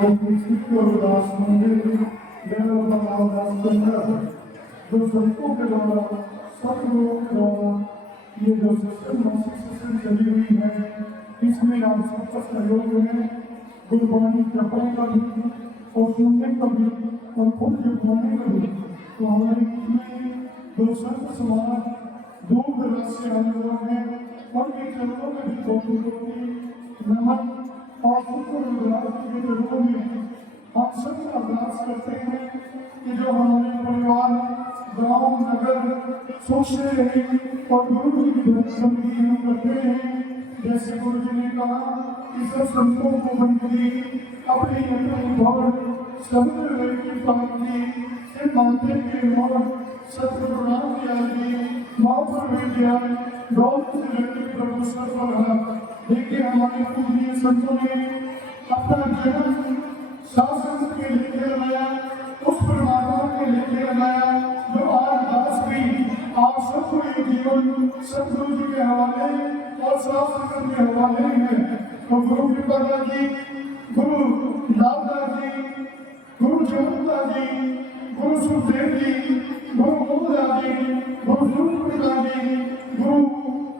दास मंदिर जो संतों के द्वारा सतगुरुओं के द्वारा ये जो सिस्टम चली हुई है, इसमें आप सबका सहयोग है। गुरुवाणी जपने का भी और सुनने का भी और खुद जपने का भी। तो हमारे इसमें जो संत समाज दूर दराज से आने हुए हैं और ये चरणों में भी बहुत नमन और शुक्र के चरणों में हम सब अरदास करते हैं कि जो हमारे परिवार गांव नगर सुख से रहे और गुरु जी की बंदगी हम करते हैं। जैसे गुरु जी ने कहा कि सब संतों को बंदगी अपनी अपनी भवन समुद्र की पानी से मानते के मोर सतगुरु राम जी माधुर विद्या गौर से लड़के प्रभु सर्वभा। देखिए हमारे पूज्य संतों ने अपना जन्म शासन के लेके लगाया, उस परमात्मा के लेके लगाया जो आज दास भी आप सबको ये जीवन सतगुरु जी के हवाले और शासन के हवाले है। तो गुरु कृपा जी, गुरु दादा जी, गुरु जमुना जी, गुरु सुखदेव जी, गुरु मोहन जी, गुरु सूर्यप्रदा जी, गुरु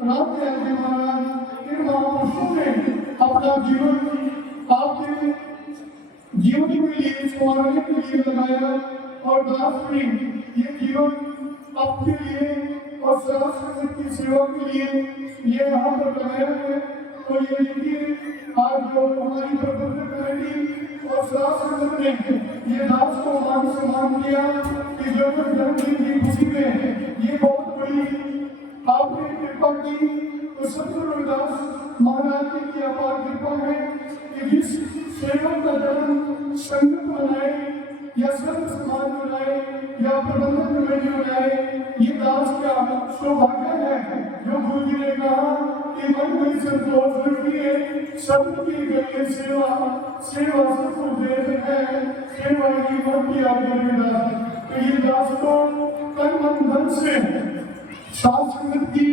रामदेव जी महाराज, इन महापुरुषों ने अपना जीवन आपके जीवन के लिए संवारने के लिए लगाया और दास ने ये जीवन आपके लिए और शास्त्र की सेवा के लिए ये यहाँ पर लगाया है। तो ये देखिए आज जो हमारी प्रबंधक कमेटी और शास्त्र ने ये दास को मान सम्मान किया कि जो जन्मदिन की खुशी में ये बहुत बड़ी आपने कृपा की। तो सतगुरु रविदास महाराज की अपार कृपा है कि जिस सेवक का जन्म संगत बनाए या संत समाज बनाए या प्रबंधन कमेटी बनाए, ये दास का सौभाग्य है। जो गुरु जी ने कहा कि मन में संतोष रखिए, सबकी करिए सेवा, सेवा सबको देते हैं, सेवा की बढ़ती आज्ञा। तो ये दास को तन मन धन से शास्त्र की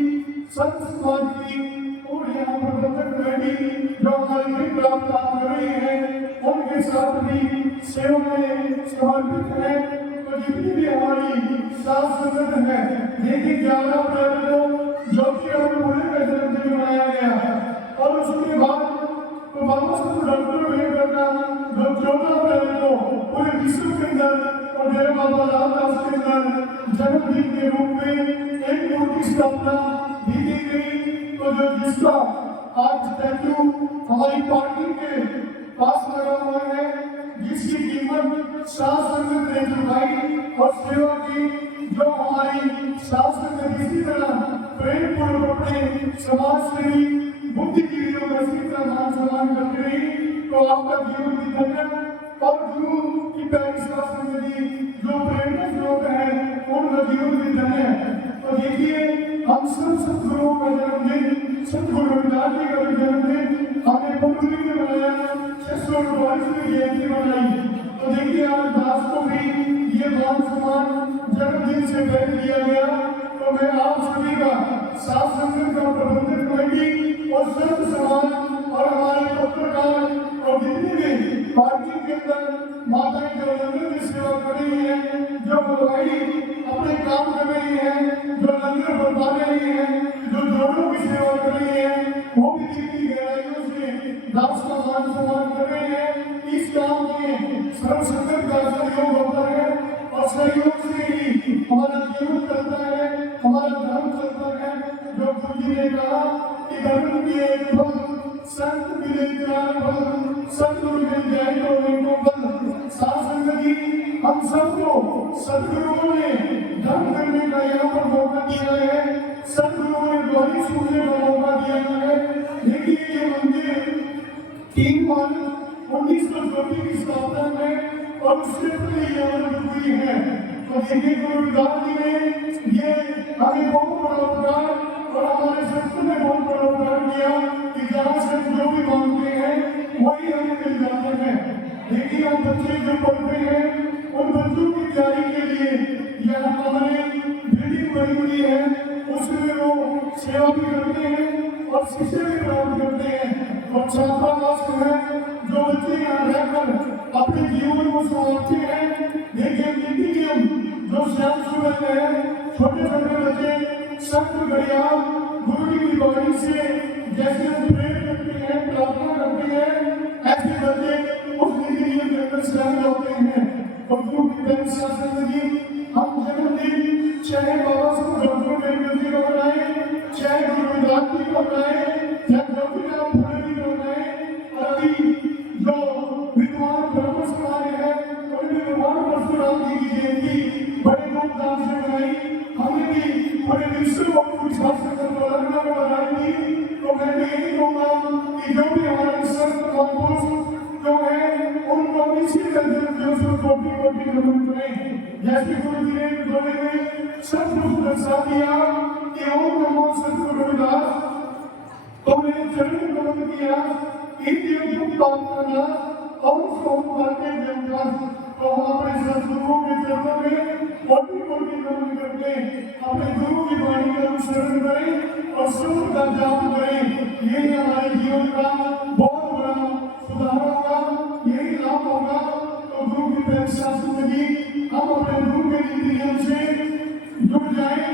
संत समाज की और यहाँ प्रबंधक कमेटी जो हमारी प्राप्त काम कर रही है उनके साथ भी सेवा में समर्पित है। तो जितनी भी हमारी शास्त्र है, देखिए 11 अप्रैल को ज्योति और पूरे का जन्मदिन मनाया गया और उसके बाद तो बाबा साहब डॉक्टर विवेक का जो 14 अप्रैल को पूरे विश्व के अंदर और मेरे बाबा रामदास के अंदर जन्मदिन के रूप में एक मूर्ति स्थापना दी गई। तो जो जिसका आज स्टैचू हमारी पार्टी के पास लगा हुआ है, जिसकी कीमत शास्त्र ने चुकाई और सेवा की, जो हमारी शास्त्र ने किसी तरह प्रेम पूर्वक अपने समाज सेवी बुद्धिजीवियों का इसी तरह मान सम्मान करते रही। तो आपका जीवन भी धन्य और गुरु की प्यारी शास्त्र में भी जो प्रेरणा स्रोत है उनका जीवन भी धन्य। तो देखिए हम सब सतगुरुओं का जन्मदिन, सतगुरु रविदास जी का भी जन्मदिन हमने पंक्ति में मनाया, 642वीं जयंती मनाई। तो देखिए आज दास को भी ये मान सम्मान जन्मदिन से पहले दिया गया। तो मैं आप सभी का साथ संगत का प्रबंधक कमेटी और संत समाज और हमारे पत्रकार और जितने भी पार्टी के अंदर माताएं जो लंगर की सेवा कर रही है, जो भाई अपने काम कर रही है, जो लंगर बता रही है, जो जोड़ों की सेवा कर रही है, वो भी जितनी गहराइयों से दास का मान सम्मान कर रहे हैं। इस काम में सर्व संगत का सहयोग होता है और सहयोग से ही हमारा जीवन चलता है, हमारा धर्म चलता है। जो गुरु जी ने कहा कि धर्म के एक फल संत मिले चार फल, सतगुरु मिल जाए तो उनको बल। शासन जी हम सबको सतगुरुओं ने धर्म करने का यहाँ पर मौका दिया है, सतगुरुओं ने द्वारी सुनने का मौका दिया है। देखिए ये मंदिर 3 मार्च 1924 की स्थापना में और उससे पहले यहाँ हुई है। तो देखिए गुरु रविदास जी ने ये हमें बहुत बड़ा उपकार और हमारे संतों ने बहुत बड़ा उपकार किया कि जहाँ से जो भी मांगते हैं वही हमें मिल जाते हैं। देखिए हम बच्चे जो पढ़ते हैं उन बच्चों की तैयारी के लिए यहाँ हमारे बिल्डिंग बनी हुई है, उसमें वो सेवा भी करते हैं और शिक्षा भी प्राप्त करते हैं। और छात्रावास में जो बच्चे यहाँ रहकर को संभालते हैं। देखिए नीति नियम जो शाम सुबह है, छोटे छोटे बच्चे सख्त बढ़िया गुरु की वाणी से जैसे प्रेम करते हैं, प्रार्थना करते हैं, ऐसे बच्चे उस नीति नियम के अंदर शामिल होते हैं। और गुरु की प्रेम शासन लगी हम जन्मदिन चाहे बाबा साहब डॉक्टर अम्बेडकर जी को बनाए, चाहे गुरु रविदास जी को बनाए, चाहे रविदास फूले जी को बनाए, अभी जो विद्वान ब्रह्म समाज है उन्होंने भगवान परशुराम जी की जयंती बड़े धूमधाम से मनाई। हमने भी बड़े विश्व को विश्वास कर बनाई थी। तो मैं भी यही कहूँगा कि जो भी हमारे संत महापुरुष जो है उनको इसी तरह जो सो कोटि कोटि नमन करें। जैसे गुरु जी ने बोले में सब कुछ दर्शा दिया कि ओम नमो सतगुरु रविदास, तुमने चरण नमन किया इंद्रियों को पाप करना और उसको मारने देवता। तो हम अपने सदगुरुओं के चरणों में कोटि कोटि नमन करके अपने गुरु की वाणी का अनुसरण करें और सूत्र का जाप करें। यही हमारे जीवन का बहुत बड़ा सुधार होगा, यही लाभ होगा। तो गुरु की परीक्षा जिंदगी हम अपने गुरु के नीति नियम से जुड़ जाए।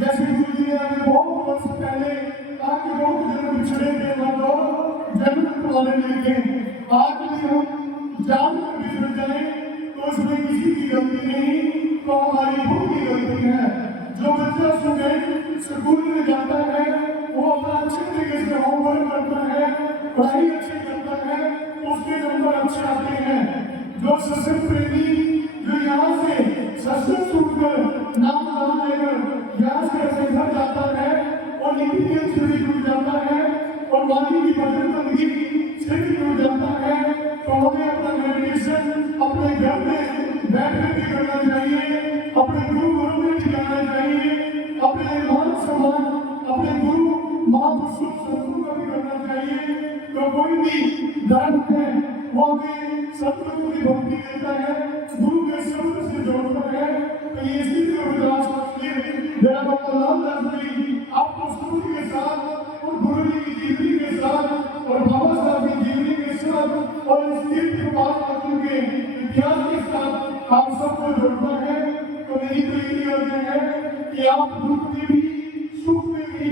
जैसे गुरु जी ने हमें बहुत वर्ष पहले कहा कि बहुत जन्म पिछड़े थे जन्म तुम्हारे लेके आज भी हम जान कर बिछड़ जाए तो उसमें किसी की गलती नहीं, तो हमारी भूल की गलती है। जो बच्चा स्टूडेंट स्कूल में जाता है वो अपना अच्छे तरीके से होमवर्क करता है, पढ़ाई अच्छी करता है, उसके नंबर अच्छे आते हैं। जो सशस्त्र प्रेमी जो यहाँ से सशस्त्र छूटकर नाम लेकर यहाँ से अपने घर जाता है और नीति नियम से भी जुड़ जाता है और वाणी की बंदगी से भी जुड़ जाता है, तो हमें अपना मेडिटेशन अपने घर में बैठकर भी करना चाहिए, अपने गुरु घर में भी जाना चाहिए, अपने मान सम्मान अपने गुरु महापुरुषों सदगुरु का भी करना चाहिए। तो कोई भी धर्म है वो हमें सदगुरु की भक्ति देता है, गुरु के शब्द से जोड़ता है। तो ये इसी रविदास मेरा बाबा रामदास जी आपको स्फूर्ति के साथ और गुरु जी की जीवनी के साथ और बाबा साहब की जीवनी के साथ और इस तीर्थ के इतिहास के साथ आप सबको जोड़ता है। तो मेरी तो यही अर्ज है कि आप दुख में भी सुख में भी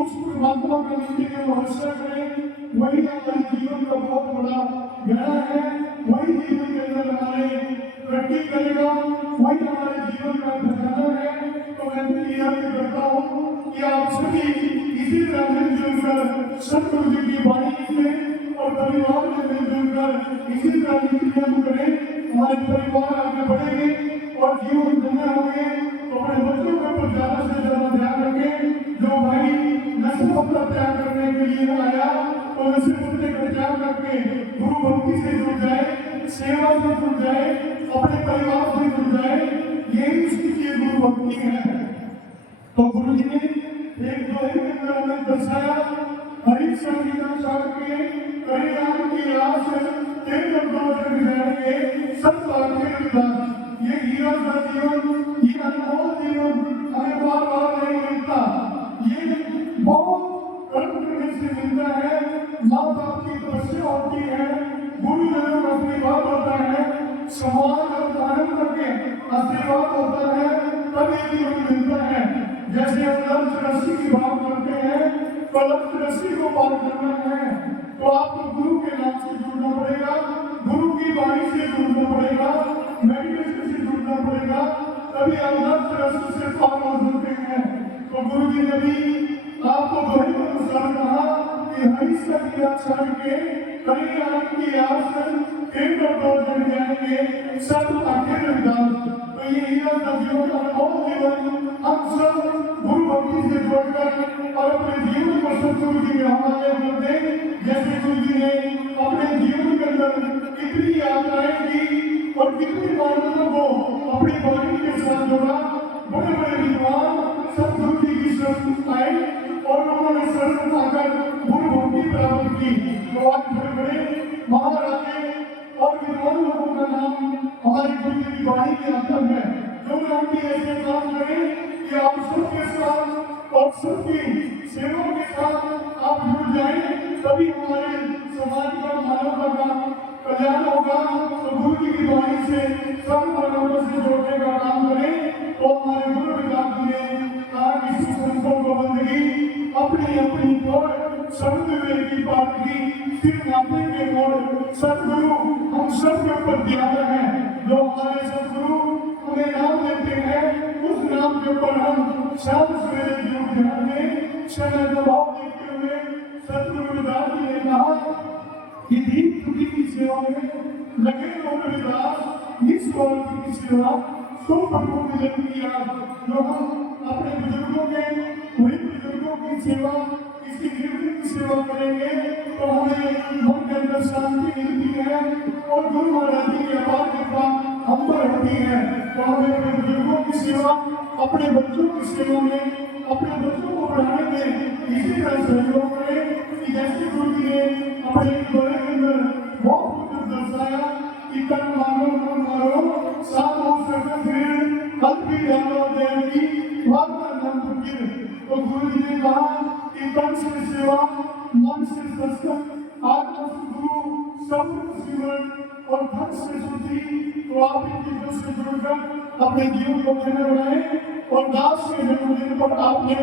उस परमात्मा का नीति के भरोसा करें। वही हमारे जीवन का बहुत बड़ा गहरा है, वही जीवन के अंदर हमारे तरक्की करेगा, वही हमारे जीवन का खजाना है। तो मैं भी यह करता हूँ कि आप सभी इसी तरह मिलजुल कर सतगुरु जी की वाणी से और परिवार में मिलजुल कर इसी तरह नीतियाँ करें। हमारे परिवार आगे बढ़ेंगे और जीवन धन्य होंगे। तो अपने बच्चों के ऊपर ज्यादा से ज्यादा ध्यान रखें। जो भाई नशा अपना त्याग करने के लिए आया तो नशे पत्ते का त्याग करके गुरु भक्ति से जुड़ जाए, सेवा से जुड़ जाए, अपने परिवार से जुड़ जाए, यही उसकी गुरु भक्ति है। तो गुरु जी ने एक दोहे के अंदर हमें दर्शाया, हरि संगीता छाड़ के करी राम की आस तेरे दरबार में जाएंगे सब आगे विदास। ये हीरा का जीवन, ये अनमोल जीवन हमें बार बार नहीं मिलता, ये बहुत कर्म करने से मिलता है। माँ बाप की तपस्या होती है, गुरु जन्म आशीर्वाद होता है, समाज का पालन करके आशीर्वाद होता है, तब ये जीवन मिलता है। जैसे हम लक्ष्य रस्सी की बात करते हैं तो लक्ष्य रस्सी को पार करना है तो आपको गुरु के नाम से जुड़ना पड़ेगा, गुरु की वाणी से जुड़ना पड़ेगा, मेडिटेशन से जुड़ना पड़ेगा, तभी आप लक्ष्य रस्सी से पार हो सकते हैं। तो गुरु जी ने भी आपको बड़े अनुसार कहा कि हरि संगीता छाड़ के करी राम की आस केंद्र पर जड़ जाएंगे सब आखिर विदास। तो ये हीरा नदियों का अनमोल जीवन हम सब गुरु भक्ति से जोड़कर और अपने जीवन को सतगुरु जी के हवाले कर दें। जैसे गुरु जी ने अपने जीवन के अंदर कितनी यात्राएं की और कितनी मानवों को अपनी वाणी के साथ जोड़ा, बड़े बड़े विद्वान सतगुरु जी की शरण आए और उन्होंने शरण पाकर गुरु भक्ति प्राप्त की। तो आज बड़े बड़े महाराजे और विद्वान लोगों का नाम हमारी गुरु जी की वाणी के अंदर है। जो लोग भी ऐसे काम करें कि आप सबके साथ और सबकी सेवा के साथ आप जुड़ जाएं, तभी हमारे समाज का मानवता का कल्याण होगा। तो गुरु जी की वाणी से सब वर्गों से जोड़ने का काम करें। तो हमारे गुरु विदात ने कहा कि संतों को बंदगी अपनी अपनी तोड़ समुद्र की पाटगी सिर नापे के मोड़। सदगुरु हम सब के ऊपर ध्यान रखें। जो हमारे सदगुरु हमें नाम देते हैं उस नाम के ऊपर हम शाम सवेरे जरूर ध्यान दें। शरण दबाव देखते हुए सदगुरु विदात ने कहा कि दीप दुखी की सेवा में लगे लोग विदास निस्वार्थ की सेवा सो प्रभु की किया। जो हम अपने बुजुर्गों के वही बुजुर्गों की सेवा इसकी निर्वृत्त सेवा करेंगे तो हमें मन के अंदर शांति मिलती है और गुरु महाराज जी की अपार कृपा हम पर होती है। तो हमें अपने बुजुर्गों की सेवा अपने बच्चों की सेवा में अपने बच्चों को पढ़ाने में इसी तरह सहयोग करें कि जैसे गुरु जी ने अपने बड़े के अंदर बहुत कुछ दर्शाया कि तन मारो मन मारो साधो सर्व फिर अल्पी जानो देवी वार्ता नाम फिर। तो गुरु जी ने कहा कि तन से सेवा मन से संस्कृत आत्मा से गुरु शब्द सिमरन और धन से शुद्धि। तो आप इन चीजों से जुड़कर अपने जीवन को धन्य बनाए। और दास के जन्मदिन पर आपने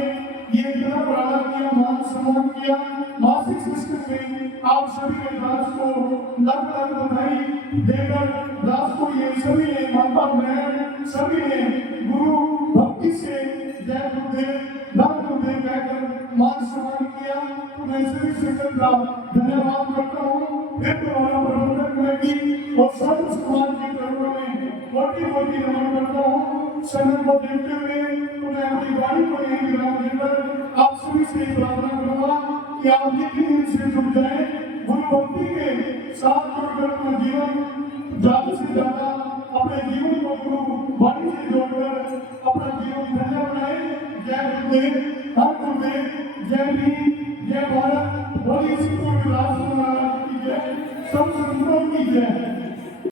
ये इतना बड़ा किया मान सम्मान किया मासिक सिस्टम में आप सभी ने दास को लाख लाख बधाई देकर दास को ये सभी ने माता बहन सभी ने गुरु भक्ति से जय गुरुदेव राम गुरुदेव कहकर मान सम्मान किया। तो मैं सभी संगत का धन्यवाद करता हूँ। फिर तुम्हारा प्रबंधक कमेटी और सर्व समाज के कर्मों में कोटि कोटि नमन करता हूँ। संगत को देखते हुए तो मैं अपनी गाड़ी को यही विराम देकर आप सभी से प्रार्थना करूंगा कि आप नित्य से जुड़ जाए गुरु भक्ति के साथ जुड़कर अपना जीवन ज्यादा से ज्यादा अपने जीवन को गुरु वाणी से जोड़कर अपना जीवन धन्य बनाए। जय गुरुदेव हर गुरुदेव जय भीम जय भारत बोलिए सिद्धो विलास महाराज की जय सब संतों की जय।